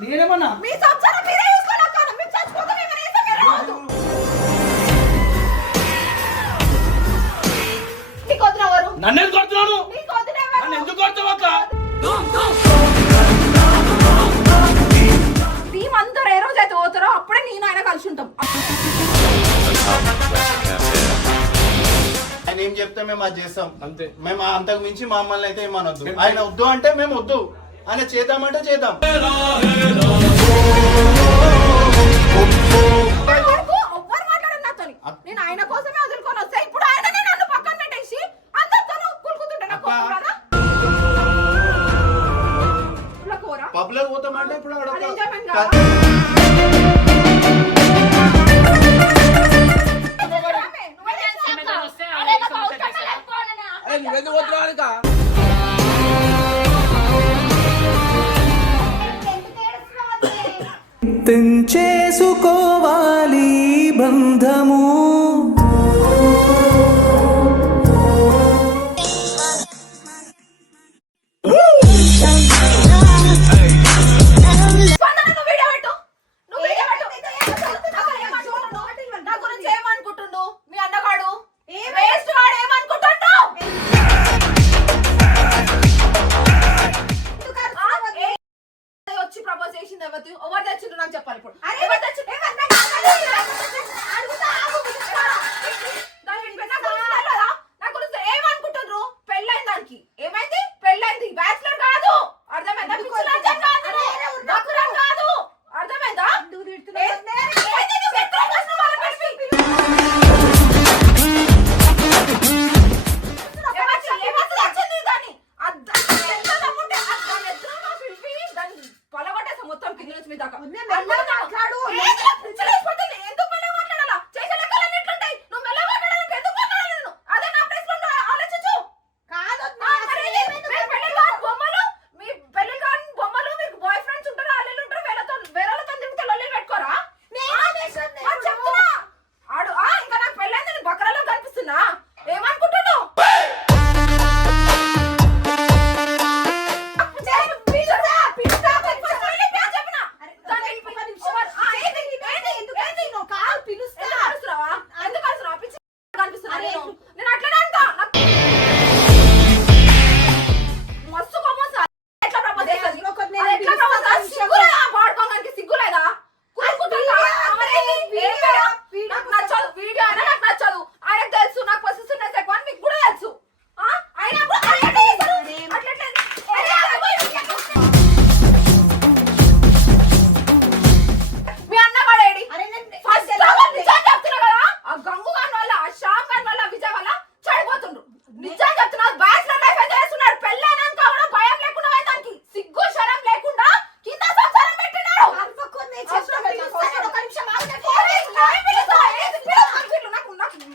నేనేమన్నా? మీ సంసారం మీరే చూసుకోలేకపోయారు మీరు చచ్చిపోతే మేము కనీసం మీరే వద్దు. నీకు ఎవరు? నన్ను ఎందుకు కొడుతున్నాను ఎవరు? నన్ను ఎందుకు అయితే పోతారో అప్పుడే నేను ఆయన కలిసి ఉంటాం. ఏం చెప్తే మేము అది చేస్తాం. అంతే. మేము అంతకు మించి మమ్మల్ని అయితే ఏమనొద్దు ఆయన వద్దు అంటే మేము వద్దు. అని చేద్దామంటే చేద్దాం.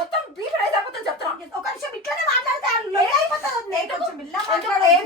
మొత్తం బీఫ్ రైస్ అయిపోతుంది చెప్తున్నాం. ఒక నిమిషం ఇట్లానే మాట్లాడితే ఏం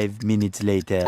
five minutes later.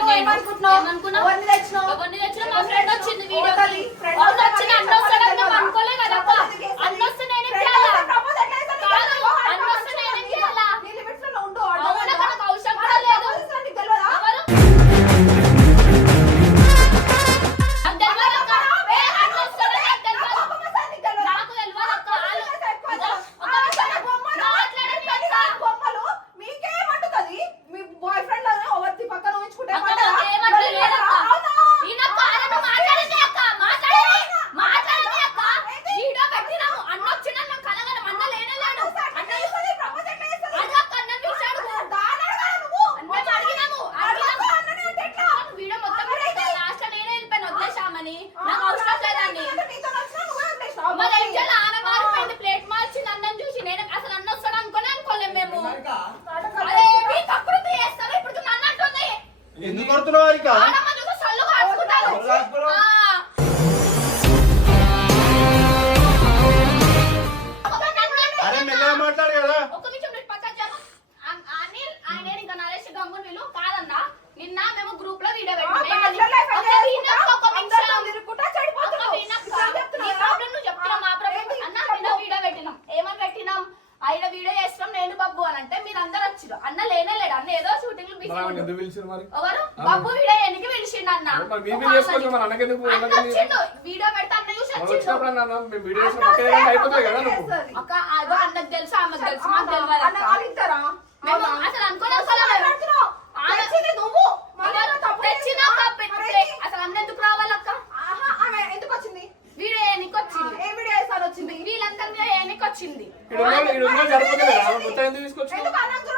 వీడియో చేస్తాం నేను బబ్బు అని అంటే మీరు అందరు వచ్చిరు అన్న లేనే లేడు అన్న ఏదో షూటింగ్ ఎవరు బబ్బు వీడియో ఎందుకు పిలిచిండు అన్న? వచ్చిండు వీడియో పెడితే అన్న చూసి వచ్చిండు. అక్క అదో అన్నకు తెలుసు ఆమెకు తెలుసు మాకు తెలియదు? అసలు అనుకోలేదు అసలు అసలు మేము. మాట్లాడుతున్నావు. ఆమె- తెచ్చింది నువ్వు మళ్ళీ ఎవరు నువ్వు తప్పు తెచ్చినా చేసినావా? కప్పు మరి ఎత్తుతే. ఏంటి? అసలు అన్న ఎందుకు రావాలక్క ఆహా, ఆమె ఎందుకు వచ్చింది వీడియో ఎనికి వచ్చింది ఏ వీడియో వేసాను వచ్చింది వీళ్ళందరి మీద ఎనికి వచ్చింది ఇక్కడ ఉన్న ఇక్కడ ఉన్న సరిపోతుంది మొత్తం ఎందుకు తీసుకొచ్చినావు?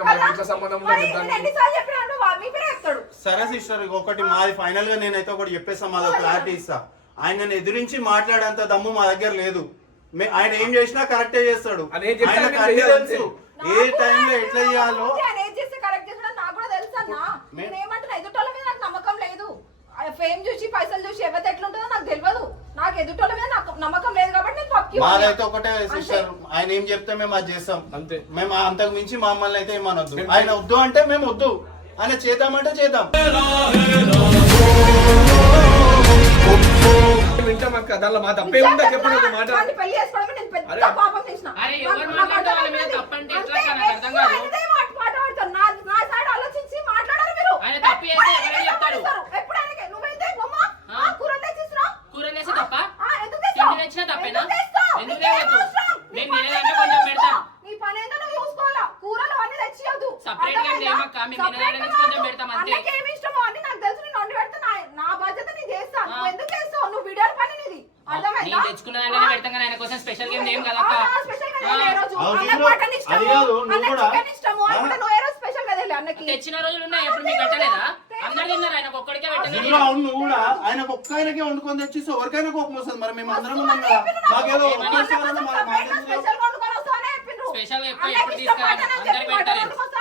మరి కదా? ఇంట్లో సంబంధం లేదు మరి దానికి. నేను ఎన్నిసార్లు చెప్పినా అంటే వా- మీ పేరే చెప్తాడు. సరే సిస్టర్ ఒకటి మాది ఫైనల్గా నేనైతే ఒకటి చెప్పేస్తా మాది క్లారిటీ ఇస్తా. ఆయనను ఎదిరించి మాట్లాడేంత దమ్ము మా దగ్గర లేదు. ఆయన ఏం చేసినా కరెక్టే చేస్తాడు. తెలుసు. ఏ టైంలో ఎట్లా చేయాలో. ఆయన ఏది చేస్తే కరెక్ట్ చేస్తాడో నాకు కూడా తెలుసు అన్న. మే- నేను ఏమంటున్నా ఎదుటోళ్ళ మీద నాకు నమ్మకం లేదు. ఫేమ్ చూసి పైసలు చూసి ఎవరి ఎట్లుంటుందో నాకు తెలియదు. నాకు ఎదుటోళ్ళ మీద నాకు నమ్మకం లేదు కాబట్టి నేను పక్కి మాదైతే ఒకటే సిస్టర్ ఆయన ఏం చెప్తే మేము అది చేస్తాం. అంతే. మేము అంతకు మించి మమ్మల్ని అయితే ఏమనొద్దు. ఆయన వద్దు అంటే మేము వద్దు. ఆయన చేద్దామంటే చేద్దాం. వింటాం అక్క దానిలో మా తప్పే ఉందా చెప్పండి ఒక మాట వాడిని పెళ్ళి చేసుకోవడమే నేను పెద్ద అరే, పాపం చేసిన అరే, ఎవరు నాకు- నాకు మాట్లాడితే వాళ్ళ మీద అర్థమైంది. తప్పంటే ఎట్లా అంతే, నాకు అర్థం కాదు. ఆయనదే మాట మాట్లాడతారు. నా నా సైడ్ ఆలోచించి మాట్లాడాలి మీరు ఆయన తప్పు చేస్తే ఎప్పుడు ఎవరైనా ఆయనకే చెప్తారు. సంపాదిస్తారు? ఎప్పుడు ఆయనకే? నువ్వైతే బొమ్మ ఆ? ఆ, కూరలు తెచ్చిస్తున్నావు? కూరలు వేస్తే తప్ప ఆ, ఎందుకు తెస్తావు? తిండి తెచ్చినా తప్పేనా? ఎందుకు నేను ఏందో కొంచెం పెడతా. నీ పని ఏందో నువ్వు చూసుకోవాలా కూరలు అన్ని తెచ్చియొద్దు గా. మేము. కొంచెం పెడతాం అంతే ఏమి ఇష్టమో అని నాకు తెలుసు నేను వండి పెడితే నా- నా బాధ్యత నేను చేస్తాను ఆ. నువ్వు ఎందుకు చేస్తావు నువ్వు వీడియోల పని నీది అర్థమైందా నేను తెచ్చుకున్న దాంట్లోనే పెడతాం కానీ ఆయన కోసం స్పెషల్ గేమ్ ఏం కాదు, తెచ్చిన రోజులు ఉన్నాయి. ఎప్పుడు మీకు పెట్టలేదా అందరు తిన్నారు. ఆయన ఒక్కడికే పెట్టలేదు అవును నువ్వు కూడా. ఆయనకు ఒక్క ఆయనకే వండుకొని తెచ్చిస్తే ఎవరికైనా కోపం వస్తుంది. మరి మేము అందరం మాకేదో స్పెషల్ ఎప్పుడు ఇష్టం తీసుకురా మటన్ అని అందరికి చెప్పి మటన్ పెట్టలేదు.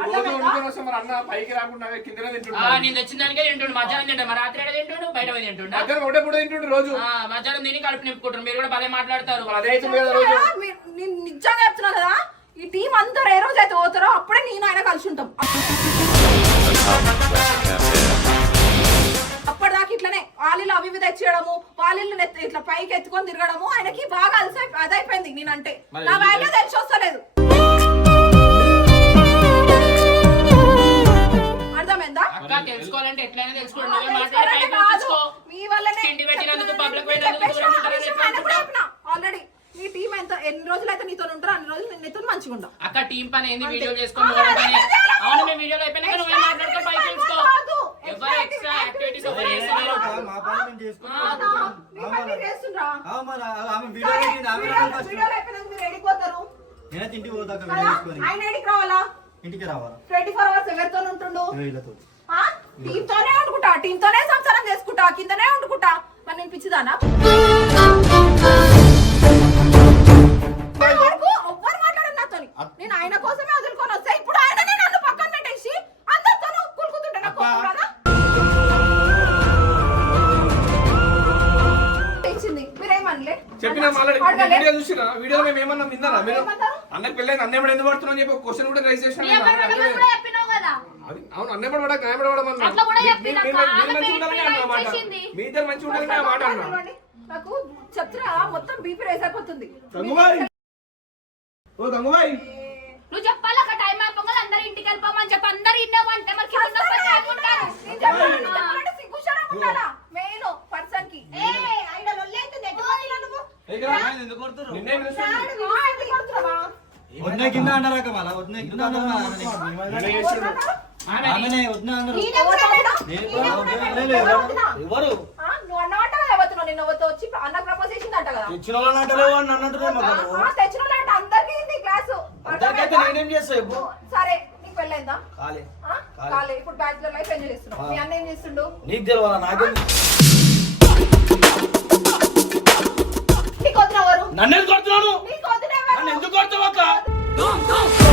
రోజు అర్థమైందా? వండుకొని వస్తే మరి అన్న పైకి రాకుండా కిందనే నేను తెచ్చిన దానికే తింటుండు. మధ్యాహ్నం తింటాడు మరి రాత్రి తింటుండు? బయట పోయి తింటుండా? మధ్యాహ్నం ఒకటే పూట తింటుండు రోజు. ఆ, మధ్యాహ్నం తిని కడుపు నింపుకుంటారు. మీరు కూడా భలే మాట్లాడతారు. మరి అదే అవుతుంది కదా రోజు. చెప్తున్నా, మీ- నేను నిజంగా చెప్తున్నా కదా ఈ టీం అందరూ ఏ రోజు అయితే పోతారో అప్పుడే నేను ఆయన కలిసి ఉంటాం. అప్పటిదాకా ఇట్లనే వాళ్ళు అవి ఇవి తెచ్చేయడము వాళ్ళు ఇట్లా పైకి ఎత్తుకొని తిరగడము ఆయనకి బాగా అలసి అదైపోయింది నేనంటే. నా వాల్యూ తెలిసి వస్తలేదు. చెప్పిన ఆల్రెడీ మీ టీం ఎంత ఎన్ని రోజులు అయితే నీతో ఉంటారో అన్ని రోజులు మంచిగా అక్క టీం పని ఏంది. వీడియో. అవును మేము వీడియోలో అయిపోయినాక నువ్వే మాట్లాడుకో తెలుసుకో. ఎవరు ఎక్స్ట్రా యాక్టివిటీస్ ఎవరు చేస్తున్నారు మా పని చేస్తుండ్రా? ఆమె ఆమె రావాలి ఫస్ట్. వీడియోలు అయిపోయినాక మీరు ఎడికి పోతారు? నేనైతే ఇంటికి పోతాక కదా? వీడియో తీసుకొని. ఆయన ఎడికి రావాలా? ఇంటికి అవర్స్ ఎవరితో ఉంటుండు? వీళ్ళతో ఆ? టీంతోనే వండుకుంటా టీంతోనే సంసారం చేసుకుంటా కిందనే వండుకుంటా. మరి నేను పిచ్చిదానా? నాతోని. నేను ఆయన కోసమే వదులుకొని వస్తే ఇప్పుడు ఆయననే నన్ను పక్కన పెట్టేసి అందరితోనూ కులుకుతుంటే నాకు చెప్పిన? వీడియో చూసినా వీడియో మేము ఏమన్నా విన్నారా? మీరు? అన్నకి పెళ్ళైంది అన్న ఎందుకు పడుతున్నా అని చెప్పి క్వశ్చన్ కూడా రైజ్ చేసిన అవును అన్న పడవాడ కాయమడ మంచి ఉండాలని ఆ మాట అన్నా నాకు చెప్తున్నా మొత్తం బీపీ రేస్ అయిపోతుంది. ఓ గంగుబాయి! నువ్వు చెప్పాలి ఒక టైం అయిపోగానే అందరి ఇంటికి వెళ్ళిపోమని చెప్పి అందరు ఇన్నావు అంటే మరి మెయిన్ ఆయన కింద అంటారా మళ్ళా వద్దే కింద అంటారా ఎవరు? నువ్వు అన్నమాట నిన్న వచ్చి అన్న ప్రపోజ్ చేసిందంట కదా. తెచ్చిన వాళ్ళని అంటలేవు అని నన్ను అంటున్నావు మాకు నువ్వు. ఆ, తెచ్చిన వాళ్ళు అంటే అందరికీ ఉంది క్లాసు అందరికైతే అర్థమైందా? నేనేం చేస్తా చెప్పు. సరే నీకు పెళ్ళైందా? కాలే. ఆ? కాలే. కాలే. ఇప్పుడు బ్యాచులర్ లైఫ్ ఎంజాయ్ చేస్తున్నావు. మీ అన్న ఏం చేస్తుండు? నీకు తెలియాలా నాకేం నన్ను ఎందుకు కొడుతున్నాను? నన్ను ఎందుకు కొడతావు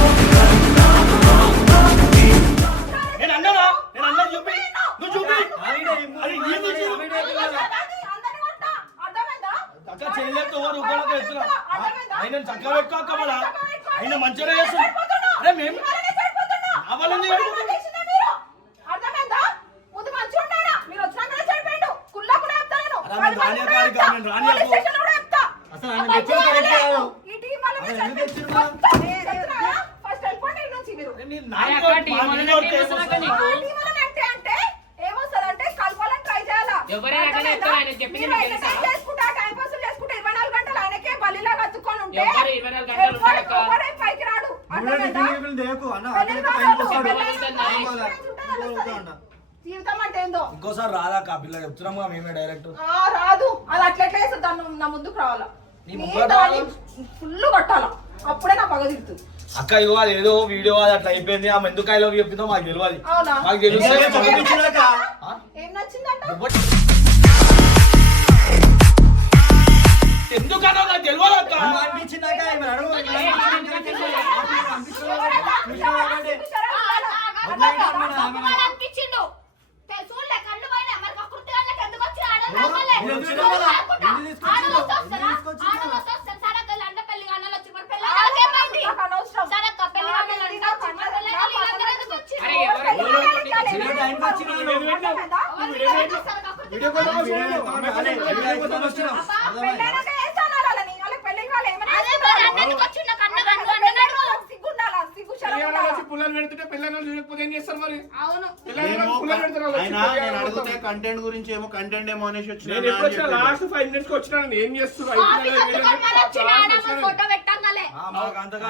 మేము. మేము. అసలు ఆయన మంచిగా తెచ్చిన కరెక్ట్. కాదు. టీం వాళ్ళ మీద ఆయన ఎందుకు చెడిపోయిండు. తెచ్చిండు? మొత్తం చెప్తున్నారా? ఫస్ట్ వెళ్ళిపోండి ఈ నుంచి మీరు. నేను అరే నాకు అక్క, టీ మా మొదలెట్టి మీద ఒకటి ఏం ఏమొస్తుంది? వస్తుందక్క నీకు? ఆ టీం వాళ్ళని అంటే అంటే ఏమొస్తుందంటే కలపాలని ట్రై చేయాలా ఎవరైనా ఆయన చెప్పింది తెలుసా? జీవితం అంటే ఏందో? ఇంకోసారి రాదాక ఆ పిల్ల చెప్తున్నాము కదా మేమే డైరెక్ట్. ఆ, రాదు. అది అట్లెట్లా దాన్ని నా ముందుకు రావాలా? నీ? ఫుల్ కొట్టాలా? అప్పుడే నా పగ తిరుగుతుంది అక్క ఇగో అది ఏదో వీడియో అది అట్లా అయిపోయింది. ఆమె ఎందుకు ఐ లవ్ చెప్పిందో మాకు తెలియదు అవునా? మాకు తెలిస్తే ఆ? ఏం నచ్చిందంట? అన్నావు నాకు తెలియదు అక్క నువ్వు అనిపించినాక ఈమె అడుగు. ఈమె అనిపించినాక ఈమె అనిపించినాక అనిపించిండు చూడలే కళ్ళు పోయినా మరి ప్రకృతి వాళ్ళకి ఎందుకు వచ్చి ఆడలు ఎవరు? నమ్మలే. నేను వచ్చినా కదా? లేకుండా. ఎందుకు తీసుకొచ్చినావు? ఆడలు వస్తే వస్తారా? ఎందుకు తీసుకొచ్చినావు? ఆడలు వస్తే వస్తారు. సరే అక్క, వీళ్ళ అంట పెళ్ళి కానాలు వచ్చి మరి పెళ్ళి కానాలకి ఏమైంది? నాకు అనవసరం. సరే అక్క, పెళ్ళి కానాలు అంట వచ్చి మరి పెళ్ళి కానాలు వీళ్ళందరూ ఎందుకు వచ్చి? అరే ఎవరు చిన్న టైంకి వచ్చినావు నువ్వు. ఎవరు వీళ్ళందరూ వస్తారు ప్రకృతి వీడియో కాల్ వీడియో కాల్ అదే, వీడియో కాల్ వచ్చినావు. అర్థమైందా? పెళ్ళైనాక వేస్తాను వాళ్ళని. వాళ్ళకి పెళ్ళి కావాలి. ఏమైనా అదే వేస్తాను. మరి అన్న ఎందుకు వచ్చి నాకు అన్న కన్ను అన్నాడు. సిగ్గుండాలా? సిగ్గు శరం పిల్లలు ఉండాలా? వచ్చి పుల్లలు పెడుతుంటే పిల్లలు చూడకపోతే ఏం చేస్తారు మరి అవును పిల్లలు మేము పుల్లలు పెడతారు వాళ్ళు వచ్చి ఆయన పిల్లలు నేను మొత్తం. అడిగితే కంటెంట్ గురించి ఏమో కంటెంట్ ఏమో అనేసి వచ్చిన నేను ఎప్పుడు వచ్చిన లాస్ట్ ఫైవ్ మినిట్స్కి వచ్చినా ఏం చేస్తున్నా?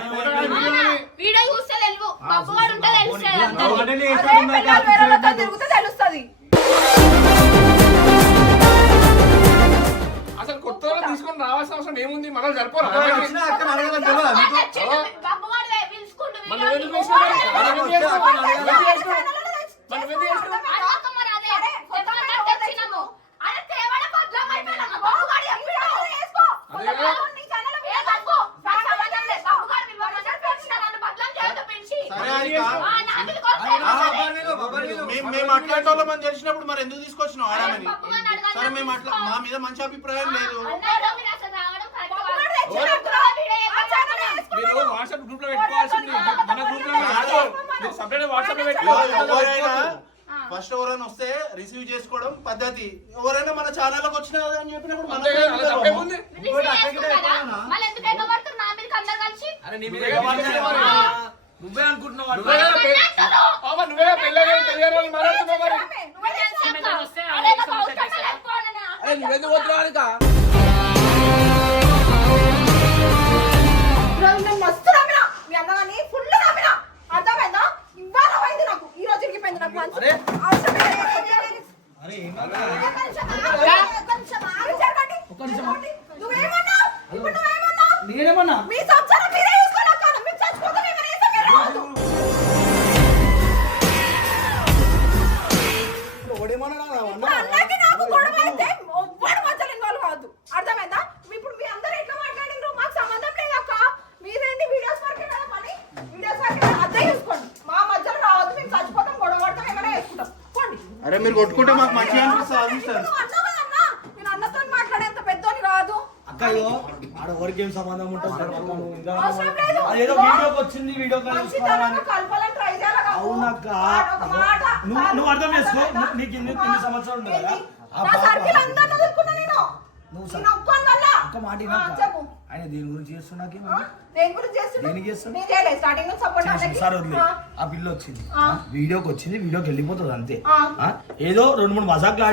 ఫోటో వీడియో చూస్తే తెలుగు ఉంటే తెలుస్తుంది తెలుస్తది. అసలు కొత్త తీసుకొని రావాల్సిన అవసరం ఏముంది? మనం పిలుచుకుంటూ మనం ఎందుకు? మనం ఎందుకు చేసినాం? అక్కడ మనం ఎందుకు అడగాలి. చేసినాం? మనం ఎందుకు చేసినాం? అదొక మరి అదే చెప్పినట్టు తెచ్చినాము అరే తేవడ బద్లం అయిపోయినాము బొబ్బవాడు ఎప్పుడు అదే కదా? ఏ బొబ్బు నాకు సంబంధం లేదు బొబ్బవాడు మీ బొబ్బవాడు పెంచిన నన్ను బద్లం చేయొద్దు పెంచి సరే అది ఆ, కా- నాకు ఇది కొరత ఆ, లేదు. బొబ్బర్ వీలు, బొబ్బర్ వీలు. మేము మేము అట్లాంటి వాళ్ళం అని తెలిసినప్పుడు మరి ఎందుకు తీసుకొచ్చినావు ఆడమని. సరే మేము అట్లా మా మీద మంచి అభిప్రాయం లేదు. మీరు ఛానల్ వాట్సాప్ గ్రూప్లో పెట్టుకోవాల్సింది. మన గ్రూప్లో కాదు. మీరు సపరేట్ వాట్సాప్లో పెట్టుకోవాలి. ఫస్ట్ ఎవరైనా వస్తే రిసీవ్ చేసుకోవడం పద్ధతి. ఎవరైనా మన ఛానల్కి వచ్చిన అని చెప్పినప్పుడు మనం నువ్వే అనుకుంటున్నావు. నువ్వే పెళ్ళి- తెలియని వాళ్ళు మాట్లాడుతున్నావు మరి. అరే మీరు కొట్టుకుంటే మాకు మంచిగా అనిపిస్తుంది అది ఇప్పుడు సార్ నువ్వు అన్నావు కదా అన్న నేను అన్నతో మాట్లాడేంత పెద్దోని కాదు అక్క ఇగో ఆడ ఎవరికి ఏం సంబంధం ఉంటుంది. అదేదో వీడియోకి వచ్చింది వీడియో. అవునక్క. నువ్వు నువ్వు అర్థం చేసుకో. నీకు ఇన్ని ఇన్ని సంవత్సరాలు ఉంది కదా? నువ్వు ఒక్క మాట ఆయన దేని గురించి చేస్తున్నాకి ఆ? పిల్ల వచ్చింది. ఆ. వీడియోకి వచ్చింది. వీడియోకి వెళ్ళిపోతుంది అంతే? ఏదో రెండు మూడు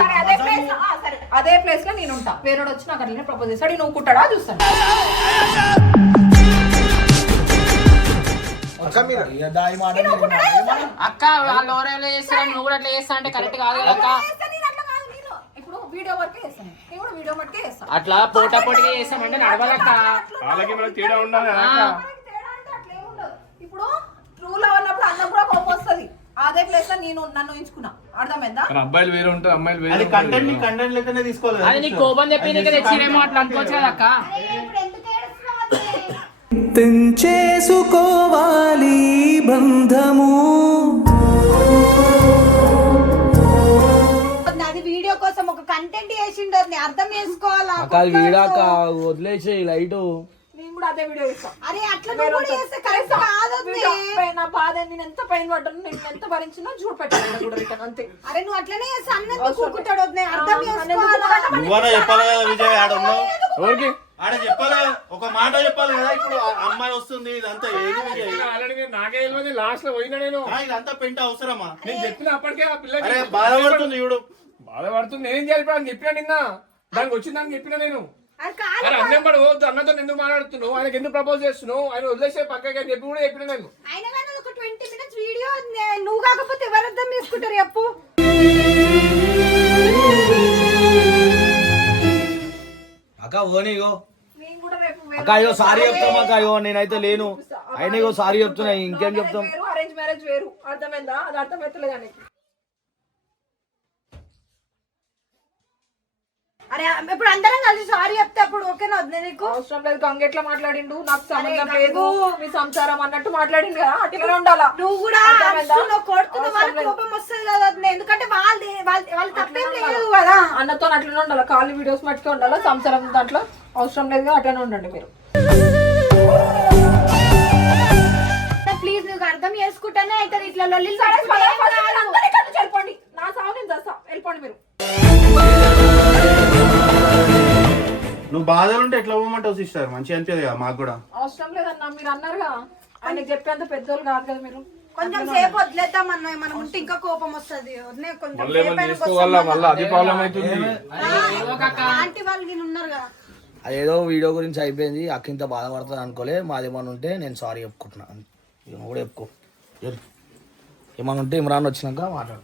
సరే అదే ప్లేస్లో ఆ, సరే. అదే ప్లేస్లో నేను ఉంటా. వచ్చి నాకు అట్లనే ప్రపోజ్ చేస్తాడు. నువ్వు కుట్టాడా చూస్తాను. అక్క వాళ్ళు ఎవరెవరు చేస్తారు నువ్వు కూడా అట్లా చేస్తా అంటే కరెక్ట్ కాదు అక్క. ఇప్పుడు వీడియో వరకే చేస్తాను. కూడా వీడియో అట్లా పోటా పోటీగా చేస్తామంటే నడవాలక్క వాళ్ళకి మనకి తేడా ఉండాలి కదా అక్క. మనకి తేడా అంటే అట్లా ఏం ఉండదు. ఇప్పుడు ట్రూ లవ్ అన్నప్పుడు అన్న కూడా కోపం వస్తుంది. అదే ప్లేస్లో నేను నన్ను ఎంచుకున్నా అర్థమైందా? కానీ అబ్బాయిలు వేరే ఉంటారు అమ్మాయిలు వేరే అది ఉంటారు. కంటెంట్ని కంటెంట్ లెక్కనే తీసుకోవాలి అది నీ కోపం చెప్పింది కదా తెచ్చిరేమో అట్లా అనుకోవచ్చు కదా అక్క తెంచేసుకోవాలి బంధము. కంటెంట్ చేసిండు అర్థం చేసుకోవాలా? వీడాక వదిలేసే లైట్. నేను కూడా అదే వీడియో ఇస్తాను అరే అట్లా నువ్వు కూడా చేస్తే కరెక్ట్ కాదు అది. నా బాధ నేను ఎంత పడ్డాను నేను ఎంత భరించినా చూపెట్టాను కూడా రిటర్న్ అంతే. అరే నువ్వు అట్లనే చేస్తే అన్నంత కూకుంటాడు వదిలే. అర్థం ఆ, చేసుకోవాలా? నువ్వన్నా చెప్పాలి కదా విజయ్ ఆడ ఉన్నావు ఎవరికి? ఆడ చెప్పాలి కదా, ఒక మాట చెప్పాలి కదా. ఇప్పుడు అమ్మాయి వస్తుంది. ఇదంతా ఏది విజయ్ ఆల్రెడీ నేను నాకే తెలియదు. లాస్ట్లో పోయినా నేను. ఆ, ఇదంతా పెంట అవసరమా? నేను చెప్పిన అప్పటికే ఆ పిల్లకి అరే బాధపడుతుంది చూడు. బాధపడుతుంది. నేను చేయాలి ఇప్పుడు అని చెప్పినా నిన్న? దానికి వచ్చింది దానికి చెప్పినా నేను? అరే అన్నం పడు అన్నతో ఎందుకు మాట్లాడుతున్నావు? ఆయనకి ఎందుకు ప్రపోజ్ చేస్తున్నావు? ఆయన వదిలేసే పక్కకి అని చెప్పి కూడా చెప్పిన నేను. వీడియో నువ్వు కాకపోతే ఎవరు అర్థం చేసుకుంటారు చెప్పు. అక్క ఓనిగో అక్క అయ్యో సారీ చెప్తాం అక్క అయ్యో నేనైతే లేను. అయినా సారీ చెప్తున్నా ఇంకేం చెప్తాం? వేరు అరేంజ్ మ్యారేజ్ వేరు. అర్థమైందా? అది అర్థమవుతలేదు అరే ఇప్పుడు అందరం కలిసి సారీ చెప్తే అప్పుడు ఓకేనా వద్దు నీకు? అవసరం లేదు గంగ ఎట్లా మాట్లాడిండు? నాకు సంబంధం లేదు మీ సంసారం అన్నట్టు మాట్లాడిండు కదా అట్లా ఉండాలా? నువ్వు కూడా కొడుతున్న లేదు. కోపం వస్తుంది కదా. ఎందుకంటే వాళ్ళది వాళ్ళ వాళ్ళ తప్పేం లేదు కదా. అన్నతో అట్లనే ఉండాలి? ఖాళీ వీడియోస్ మట్టుకే ఉండాలి? సంసారం దాంట్లో అవసరం లేదు అట్లనే ఉండండి మీరు. ప్లీజ్ నువ్వు అర్థం చేసుకుంటానే అవుతుంది ఇట్లా లొల్లి వెళ్ళిపోండి నా సాగు నేను చేస్తా. వెళ్ళిపోండి మీరు. నువ్వు బాధలుంటే ఎట్లా పోమంటావు సిస్టర్ మంచిగా అనిపించదు కదా మాకు కూడా. అవసరం లేదన్నా మీరు అన్నారుగా. ఆయనకి చెప్పేంత పెద్దోళ్ళు కాదు కదా మీరు. కొంచెం సేపు వదిలేద్దాం అన్న మనం ఉంటే ఇంకా కోపం వస్తుంది. వదిలే కొంచెం మళ్ళీ సేపు ఏమైనా అయినా చేసుకోవాలా వస్తాం మళ్ళీ అది ప్రాబ్లం అవుతుంది. మళ్ళా. ఆంటీ వాళ్ళు వీళ్ళు ఉన్నారు కదా అదేదో వీడియో గురించి అయిపోయింది. అక్క ఇంత బాధపడుతుంది అనుకోలే. మాదేమన్నా ఉంటే నేను సారీ చెప్పుకుంటున్నా. ఇక నువ్వు కూడా చెప్పుకో. చెప్పు. ఏమన్నా ఉంటే ఇమ్రాన్ వచ్చినాక మాట్లాడు